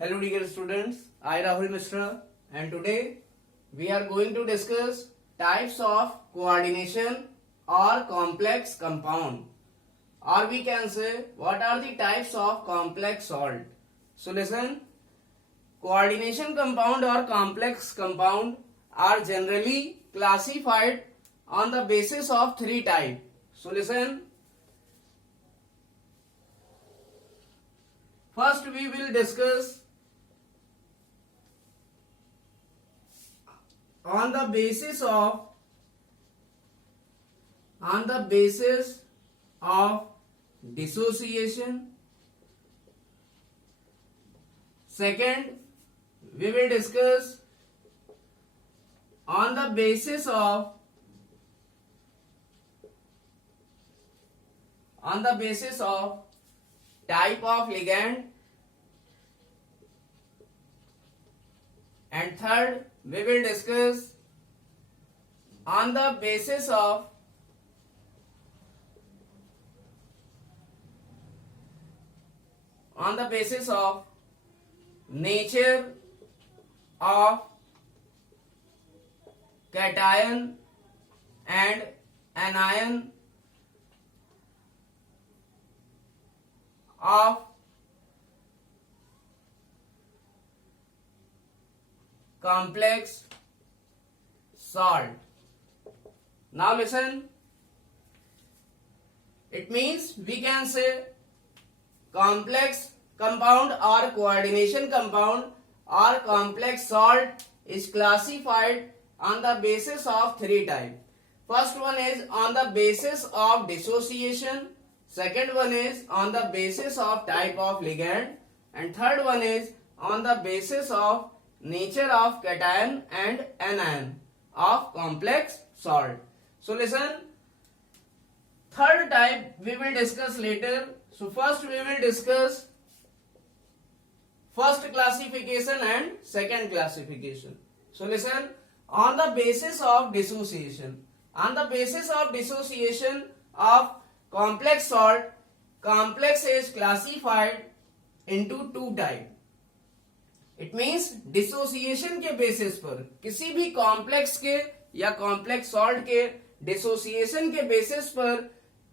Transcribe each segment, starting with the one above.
Hello dear students, I Rahul Mishra and today we are going to discuss types of coordination or complex compound, or we can say what are the types of complex salt. So listen, coordination compound or complex compound are generally classified on the basis of three types. So listen, first we will discuss on the basis of dissociation. Second, we will discuss on the basis of type of ligand. And third, we will discuss on the basis of nature of cation and anion of complex salt. Now listen, it means we can say complex compound or coordination compound or complex salt is classified on the basis of three types. First one is on the basis of dissociation, second one is on the basis of type of ligand, and third one is on the basis of nature of cation and anion of complex salt. So listen, third type we will discuss later. So first we will discuss first classification and second classification. So listen, on the basis of dissociation, of complex salt, complex is classified into two types. It means dissociation के basis पर किसी भी complex के या complex salt के dissociation के basis पर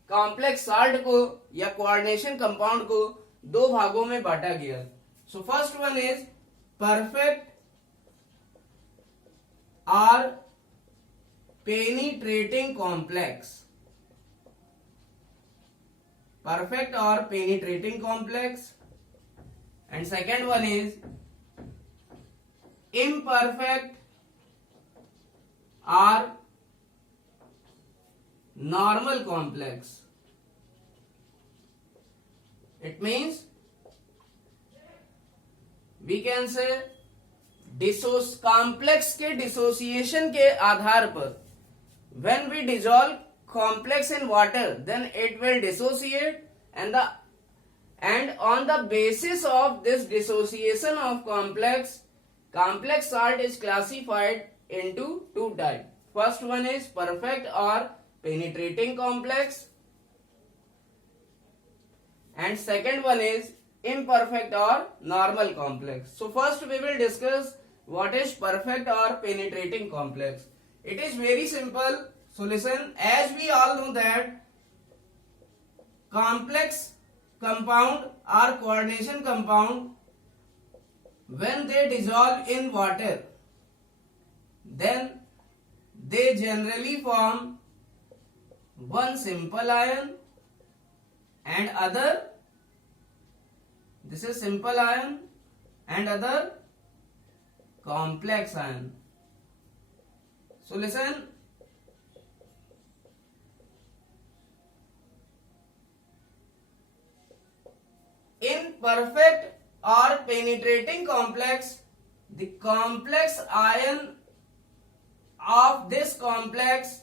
complex salt को या कोऑर्डिनेशन कंपाउंड को दो भागों में बांटा गया. So first one is perfect और पेनिट्रेटिंग कॉम्प्लेक्स. परफेक्ट और penetrating complex. And second one is imperfect or normal complex. It means we can say complex के dissociation के आधार पर when we dissolve complex in water then it will dissociate and on the basis of this dissociation of complex salt is classified into two types. First one is perfect or penetrating complex and second one is imperfect or normal complex. So first we will discuss what is perfect or penetrating complex. It is very simple. So listen, as we all know that complex compound or coordination compound, when they dissolve in water then they generally form one simple ion and other, this is simple ion, and other complex ion. So listen, in perfect or penetrating complex, the complex ion of this complex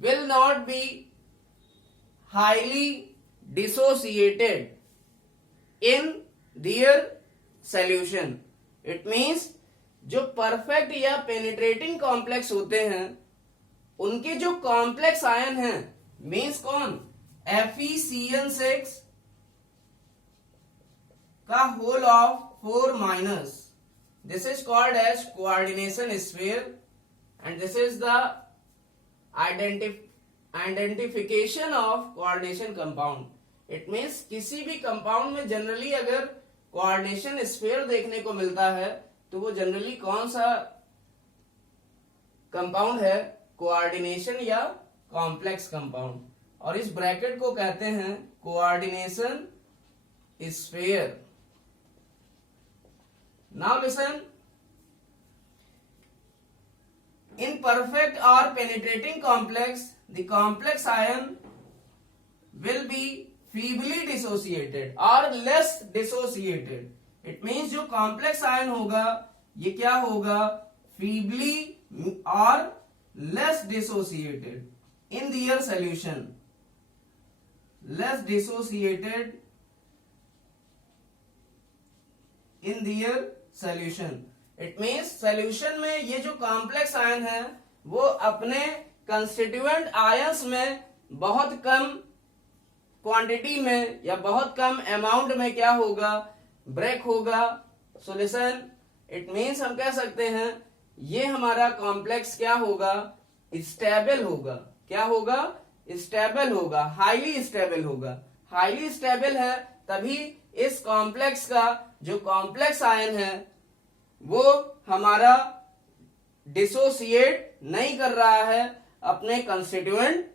will not be highly dissociated in their solution. It means जो perfect या penetrating complex होते हैं उनके जो complex ion हैं means कौन, FeCN6 का whole of 4 minus, this is called as coordination sphere and this is the identification of coordination compound. It means किसी भी कंपाउंड में जनरली अगर कोऑर्डिनेशन स्फीयर देखने को मिलता है तो वो जनरली कौन सा कंपाउंड है, कोऑर्डिनेशन या कॉम्प्लेक्स कंपाउंड, और इस ब्रैकेट को कहते हैं coordination sphere. Now listen, in perfect or penetrating complex, the complex ion will be feebly dissociated or less dissociated. It means जो complex ion होगा ये क्या होगा, feebly or less dissociated in their solution, less dissociated in their solution. It means solution में ये जो complex ion है वो अपने कंस्टिट्यूएंट आयंस में बहुत कम क्वांटिटी में या बहुत कम अमाउंट में क्या होगा, ब्रेक होगा सॉल्यूशन। इट मीन्स हम कह सकते हैं ये हमारा कॉम्प्लेक्स क्या होगा, स्टेबल होगा। क्या होगा, स्टेबल होगा, हाईली स्टेबल होगा। हाईली स्टेबल है तभी इस कॉम्प्लेक्स का जो कॉम्प्लेक्स आयन है वो हमारा डिसोसिएट नहीं कर रहा है अपने कंस्टिट्यूएंट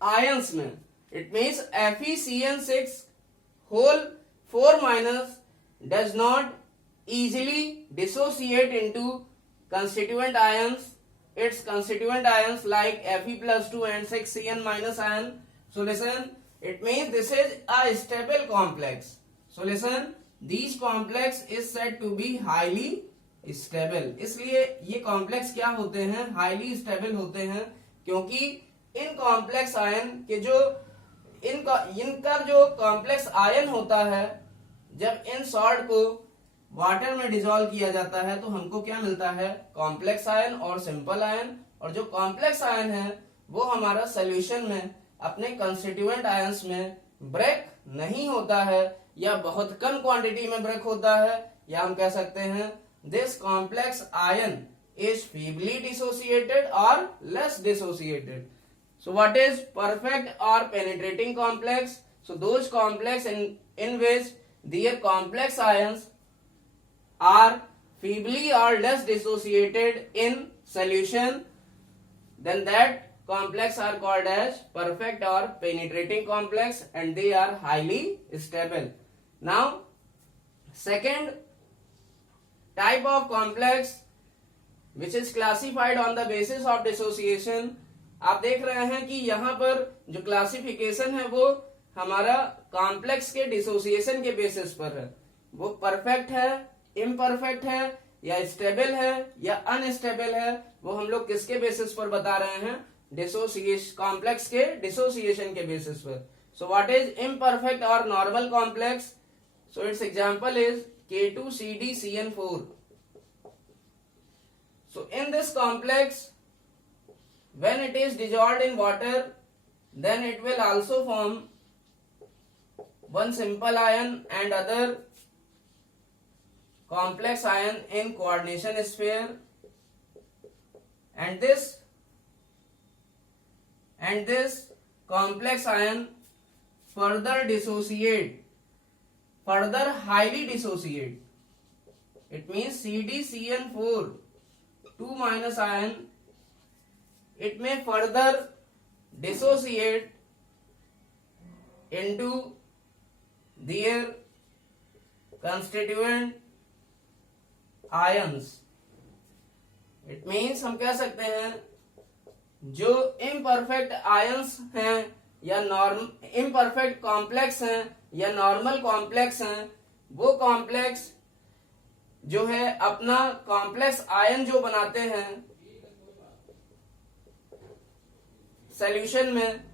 आयंस में। It means FeCN6 whole 4 minus does not easily dissociate into constituent ions, its constituent ions like Fe+2 and 6Cn minus ion. So listen, it means this is a stable complex. So listen, these complex is said to be highly stable. इसलिए ये complex क्या होते हैं, highly stable होते हैं, क्योंकि in complex ion के जो इनका जो कॉम्प्लेक्स आयन होता है, जब इन सॉल्ट को वाटर में डिसॉल्व किया जाता है तो हमको क्या मिलता है, कॉम्प्लेक्स आयन और सिंपल आयन। और जो कॉम्प्लेक्स आयन है वो हमारा सोल्यूशन में अपने कंस्टिट्यूएंट आयंस में ब्रेक नहीं होता है या बहुत कम क्वांटिटी में ब्रेक होता है, या हम कह सकते हैं this complex ion is feebly dissociated और less dissociated. So what is perfect or penetrating complex? So those complex in which their complex ions are feebly or less dissociated in solution, then that complex are called as perfect or penetrating complex, and they are highly stable. Now second type of complex which is classified on the basis of dissociation. आप देख रहे हैं कि यहाँ पर जो classification है वो हमारा कॉम्प्लेक्स के डिसोसिएशन के बेसिस पर है. वो परफेक्ट है, इम्परफेक्ट है, या स्टेबल है या अनस्टेबल है, वो हम लोग किसके बेसिस पर बता रहे हैं, डिसोसिएशन, कॉम्प्लेक्स के डिसोसिएशन के बेसिस पर. सो व्हाट इज इम्परफेक्ट और normal complex? So it's example is K2CdCN4. So in this complex, when it is dissolved in water, then it will also form one simple ion and other complex ion in coordination sphere, and this complex ion further highly dissociate. It means CdCN4 2 minus ion, it may further dissociate into their constituent ions. It means हम कह सकते हैं जो imperfect ions हैं या imperfect complex हैं या normal complex हैं, वो कॉम्प्लेक्स जो है अपना कॉम्प्लेक्स आयन जो बनाते हैं सॉल्यूशन में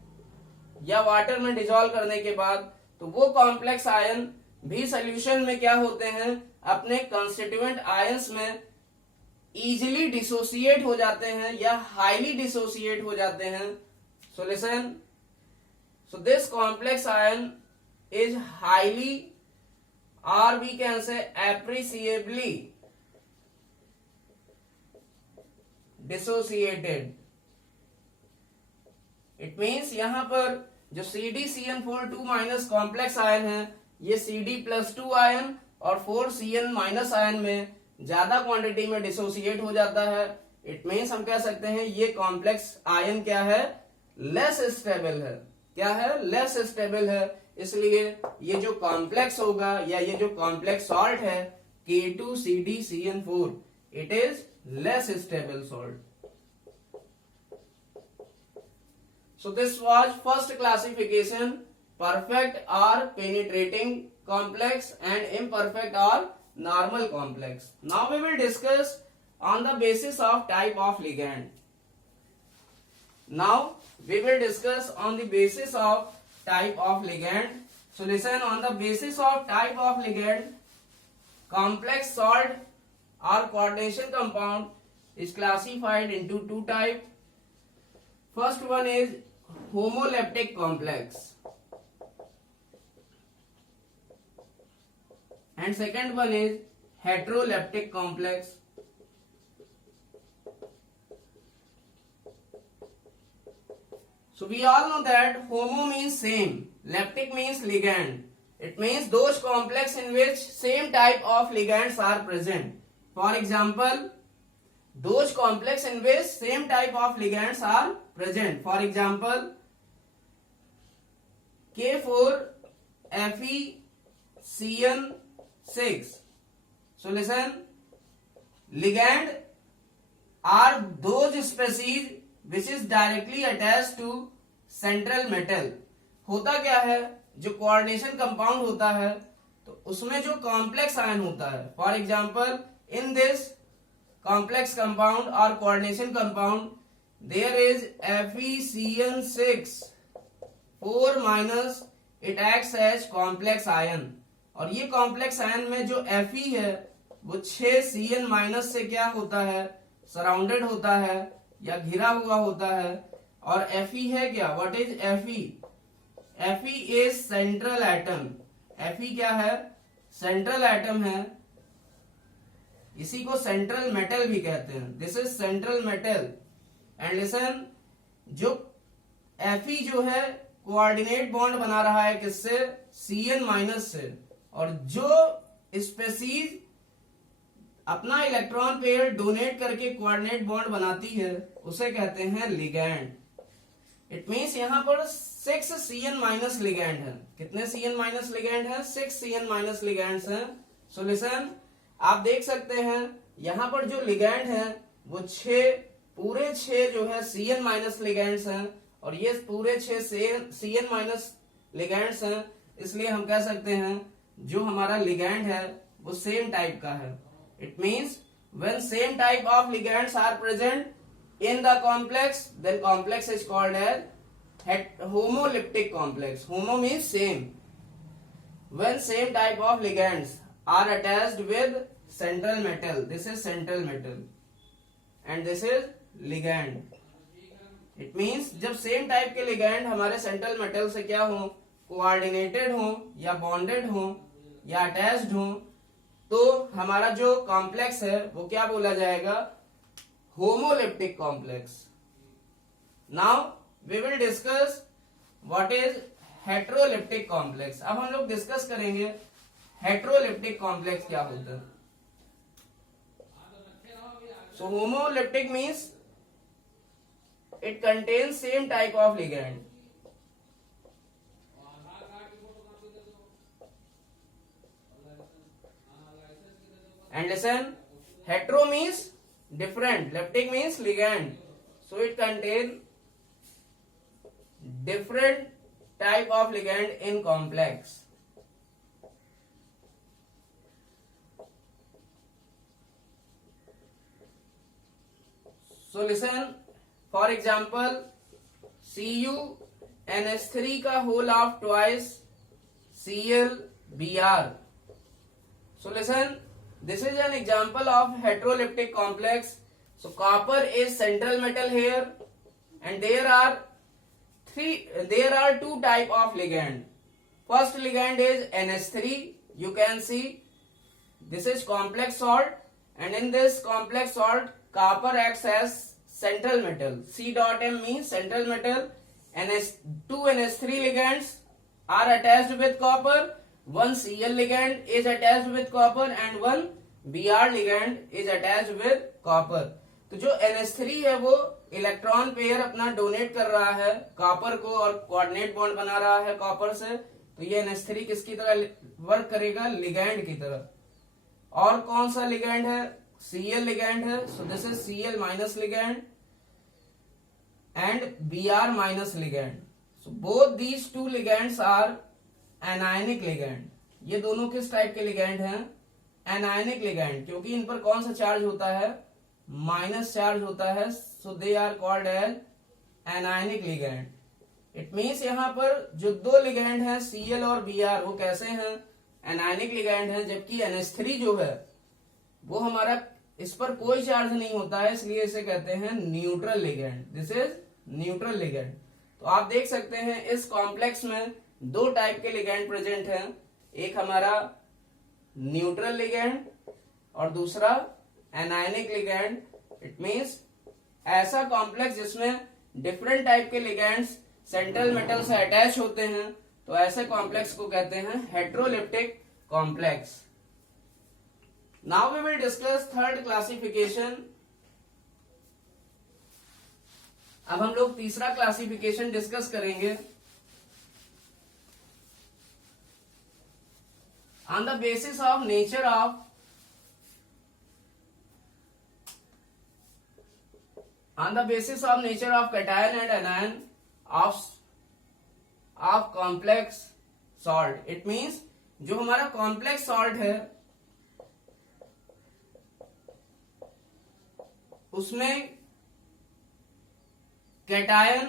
या वाटर में डिसॉल्व करने के बाद, तो वो कॉम्प्लेक्स आयन भी सॉल्यूशन में क्या होते हैं, अपने कंस्टिट्यूएंट आयंस में इजीली डिसोसिएट हो जाते हैं या हाईली डिसोसिएट हो जाते हैं. Solution, so this complex ion is highly or we can say appreciably dissociated. It means यहाँ पर जो CdCN4 2- कॉम्प्लेक्स आयन है, ये Cd+2 आयन और 4Cn- आयन में ज्यादा क्वांटिटी में डिसोसिएट हो जाता है. इट मीन्स हम कह सकते हैं ये कॉम्प्लेक्स आयन क्या है, लेस स्टेबल है. क्या है, लेस स्टेबल है. इसलिए ये जो कॉम्प्लेक्स होगा या ये जो कॉम्प्लेक्स सॉल्ट है K2CdCN4, it is less stable salt. So this was first classification, perfect or penetrating complex and imperfect or normal complex. Now we will discuss on the basis of type of ligand. Now we will discuss on the basis of type of ligand. So listen, on the basis of type of ligand, complex salt or coordination compound is classified into two types. First one is homoleptic complex and second one is heteroleptic complex. So we all know that homo means same, leptic means ligand. It means those complex in which same type of ligands are present. For example, those complex in which same type of ligands are present. For example, K4FeCN6. So listen, ligand are those species which is directly attached to central metal. होता क्या है, जो coordination compound होता है तो उसमें जो complex ion होता है, for example in this complex compound or coordination compound there is FeCN6 4- it acts as complex ion. और ये complex ion में जो Fe है वो 6Cn- से क्या होता है, सराउंडेड होता है या घिरा हुआ होता है. और Fe है क्या, what is Fe? Fe is central atom. Fe क्या है, सेंट्रल एटम है. इसी को सेंट्रल मेटल भी कहते हैं. This is central metal. And listen, जो Fe जो है कोऑर्डिनेट बॉन्ड बना रहा है किससे, Cn- से. और जो स्पेसीज अपना इलेक्ट्रॉन पेयर डोनेट करके कोऑर्डिनेट बॉन्ड बनाती है उसे कहते हैं लिगैंड. इट मींस यहां पर 6 Cn- लिगैंड है. कितने Cn- लिगैंड है, 6 Cn- लिगैंड्स हैं. सो लिसन, आप देख सकते हैं यहां पर जो लिगैंड है वो पूरे 6 जो है Cn- लिगैंड्स हैं और ये पूरे 6 Cn- लिगैंड्स हैं. इसलिए हम कह सकते हैं जो हमारा लिगैंड है वो सेम टाइप का है. It means when same type of ligands are present in the complex then complex is called as homoleptic complex. Homo means same. When same type of ligands are attached with central metal, this is central metal and this is ligand. It means जब same type के ligand हमारे central metal से क्या हो, coordinated हो या bonded हो या अटैच्ड हो तो हमारा जो कॉम्प्लेक्स है वो क्या बोला जाएगा, homoleptic complex. Now we will discuss what is heteroleptic complex. अब हम लोग डिस्कस करेंगे हेट्रोलिप्टिक कॉम्प्लेक्स क्या होता है. So homoleptic means it contains same type of ligand. And listen, hetero means different, leptic means ligand. So it contain different type of ligand in complex. So listen, for example, CuNH3 का whole of twice ClBr. So listen, this is an example of heteroleptic complex. So copper is central metal here, and there are two type of ligand. First ligand is NH3 you can see this is complex salt, and in this complex salt copper acts as central metal. C dot M means central metal. Two NH3 ligands are attached with copper, one Cl ligand is attached with copper and one Br ligand is attached with copper. तो जो NH3 है वो electron pair अपना donate कर रहा है copper को और कोऑर्डिनेट बॉन्ड बना रहा है कॉपर से, तो ये NH3 किसकी तरह वर्क करेगा, लिगैंड की तरह। और कौन सा लिगैंड है, Cl लिगैंड है, so this is Cl minus ligand and Br minus ligand. So both these two ligands are anionic ligand. ये दोनों किस टाइप के लिगैंड हैं, एनायनिक लिगैंड, क्योंकि इन पर कौन सा चार्ज होता है, माइनस चार्ज होता है, so they are called as anionic ligand. It means यहाँ पर जो दो लिगैंड हैं Cl और Br वो कैसे हैं, एनायनिक लिगैंड हैं, जबकि NH3 जो है वो हमारा इस पर कोई चार्ज नहीं होता है, इसलिए इसे कहते हैं neutral ligand. This is neutral ligand. तो आप देख सकते हैं इस कॉम्प्लेक्स में दो टाइप के लिगैंड प्रेजेंट हैं, एक हमारा न्यूट्रल लिगैंड और दूसरा एनायनिक लिगैंड। इट मींस ऐसा कॉम्प्लेक्स जिसमें डिफरेंट टाइप के लिगैंड्स सेंट्रल मेटल से अटैच होते हैं, तो ऐसे कॉम्प्लेक्स को कहते हैं heteroleptic complex. Now we will discuss third classification. अब हम लोग तीसरा क्लासिफिकेशन डिस्कस करेंगे। On the basis of nature of cation and anion of complex salt, it means जो हमारा complex salt है उसमें कैटायन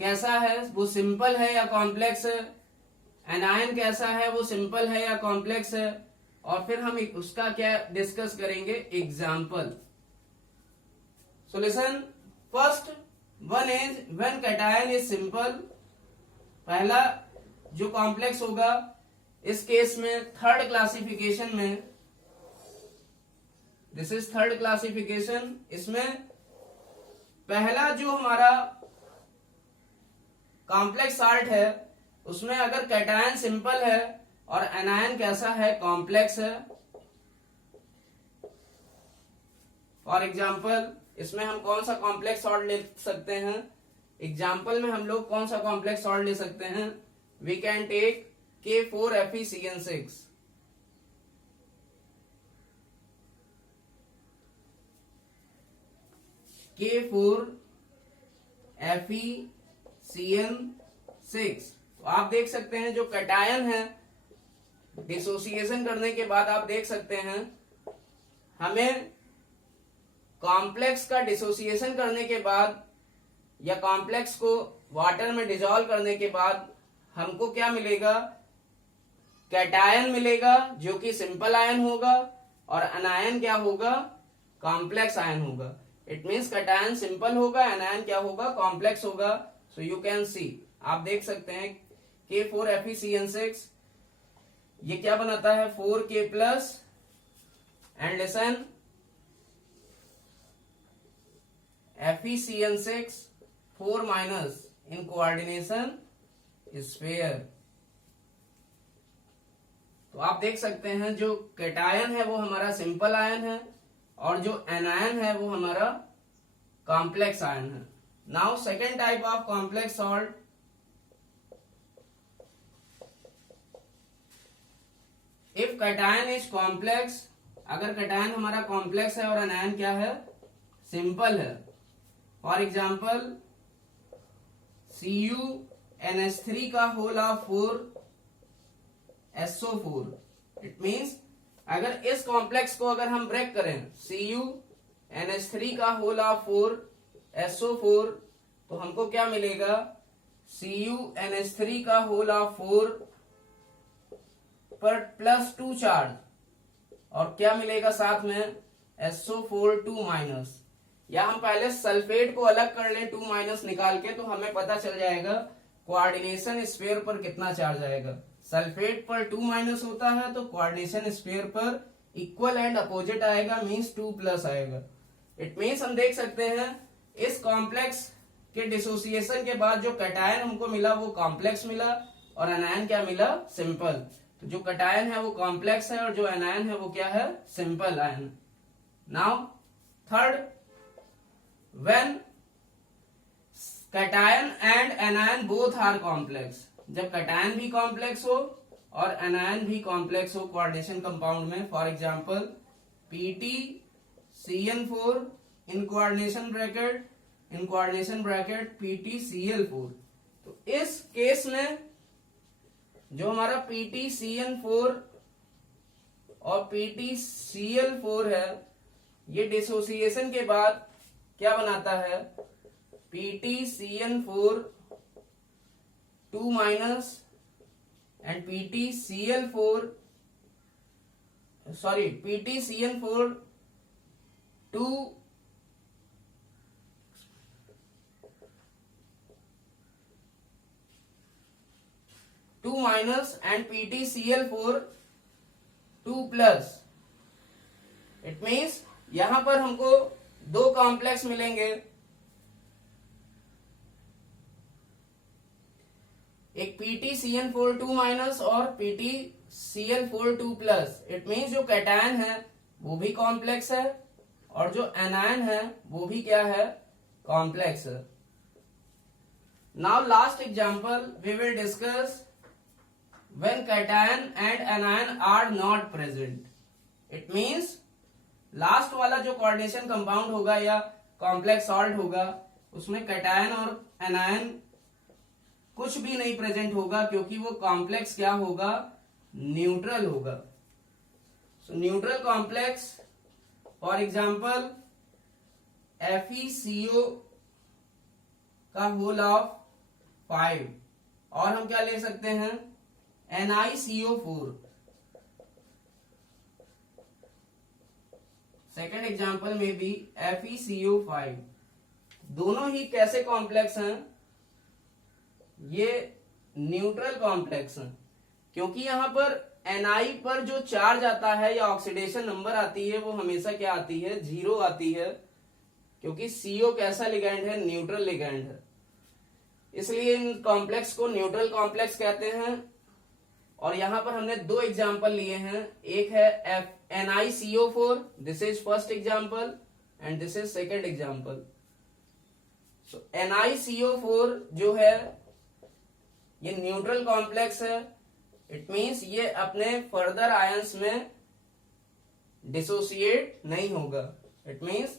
कैसा है, वो सिंपल है या कॉम्प्लेक्स है, एनायन कैसा है, वो सिंपल है या कॉम्प्लेक्स है, और फिर हम उसका क्या डिस्कस करेंगे, example. So listen, first one is when cation is simple. पहला जो कॉम्प्लेक्स होगा इस केस में थर्ड क्लासिफिकेशन में, दिस इज थर्ड क्लासिफिकेशन, इसमें पहला जो हमारा कॉम्प्लेक्स सॉल्ट है उसमें अगर कैटायन सिंपल है और एनायन कैसा है, कॉम्प्लेक्स है। फॉर एग्जाम्पल इसमें हम कौन सा कॉम्प्लेक्स सॉल्ट ले सकते हैं, एग्जाम्पल में हम लोग कौन सा कॉम्प्लेक्स सॉल्ट ले सकते हैं, we can take K4FeCN6। K4FeCN6। तो आप देख सकते हैं जो कैटायन है डिसोसिएशन करने के बाद आप देख सकते हैं हमें कॉम्प्लेक्स का डिसोसिएशन करने के बाद या कॉम्प्लेक्स को वाटर में डिजोल्व करने के बाद हमको क्या मिलेगा, कैटायन मिलेगा जो कि सिंपल आयन होगा और अनायन क्या होगा, कॉम्प्लेक्स आयन होगा। इट मीन्स कैटायन सिंपल होगा, अनायन क्या होगा, कॉम्प्लेक्स होगा। सो यू कैन सी, आप देख सकते हैं K4FeCN6 ये क्या बनाता है, 4K plus, and listen FeCN6 4 minus in coordination sphere. तो आप देख सकते हैं जो कैटायन है वो हमारा सिंपल आयन है और जो एनायन है वो हमारा कॉम्प्लेक्स आयन है। Now second type of complex salt, if cation is complex, अगर कैटायन हमारा कॉम्प्लेक्स है और एनायन क्या है, सिंपल है। फॉर एग्जाम्पल CuNH3 का whole of 4 SO4। It means अगर इस कॉम्प्लेक्स को अगर हम ब्रेक करें CuNH3 का होल ऑफ 4 SO4 तो हमको क्या मिलेगा, CuNH3 का होल ऑफ 4 पर +2 चार्ज और क्या मिलेगा साथ में, SO4 2 माइनस। या हम पहले सल्फेट को अलग कर लें 2 माइनस निकाल के, तो हमें पता चल जाएगा कोऑर्डिनेशन स्फीयर पर कितना चार्ज आएगा। सल्फेट पर 2 माइनस होता है तो कोऑर्डिनेशन स्फीयर पर इक्वल एंड अपोजिट आएगा, मींस 2 प्लस आएगा। इट मींस हम देख सकते हैं इस कॉम्प्लेक्स के डिसोसिएशन के बाद जो कैटायन हमको मिला वो कॉम्प्लेक्स मिला और एनायन क्या मिला, सिंपल। तो जो कैटायन है वो कॉम्प्लेक्स है और जो एनायन है वो क्या है, simple ion. Now third, when cation and anion both are complex, जब कैटायन भी कॉम्प्लेक्स हो और एनायन भी कॉम्प्लेक्स हो कोऑर्डिनेशन कंपाउंड में। For example PtCN4 in coordination bracket PtCl4। तो इस केस में जो हमारा PtCN4 और PtCl4 है, ये डिसोसिएशन के बाद क्या बनाता है, PtCN4 2 minus and PtCN4 2 minus and PtCl4 2 plus. It means यहां पर हमको दो कॉम्प्लेक्स मिलेंगे, एक PtCN4 2 माइनस और PtCl4 2 प्लस। इट मीन्स जो कैटायन है वो भी कॉम्प्लेक्स है और जो एनायन है वो भी क्या है, कॉम्प्लेक्स है। Now last example we will discuss when cation and anion are not present. It means last वाला जो कोऑर्डिनेशन कंपाउंड होगा या कॉम्प्लेक्स सॉल्ट होगा उसमें कैटायन और एनायन कुछ भी नहीं प्रेजेंट होगा, क्योंकि वो कॉम्प्लेक्स क्या होगा, न्यूट्रल होगा। So neutral complex for example FeCO का होल ऑफ 5, और हम क्या ले सकते हैं, NiCO4। सेकेंड एग्जांपल में भी FeCO5। दोनों ही कैसे कॉम्प्लेक्स हैं, ये न्यूट्रल कॉम्प्लेक्स हैं, क्योंकि यहां पर Ni पर जो चार्ज आता है या ऑक्सीडेशन नंबर आती है वो हमेशा क्या आती है, 0 आती है, क्योंकि CO कैसा लिगैंड है, न्यूट्रल लिगैंड है। इसलिए इन कॉम्प्लेक्स को न्यूट्रल कॉम्प्लेक्स कहते हैं। और यहां पर हमने दो एग्जांपल लिए हैं, एक है NiCO4, this is first example and this is second example. So NiCO4 जो है ये न्यूट्रल कॉम्प्लेक्स है। इट मींस ये अपने फर्दर आयंस में डिसोसिएट नहीं होगा। It means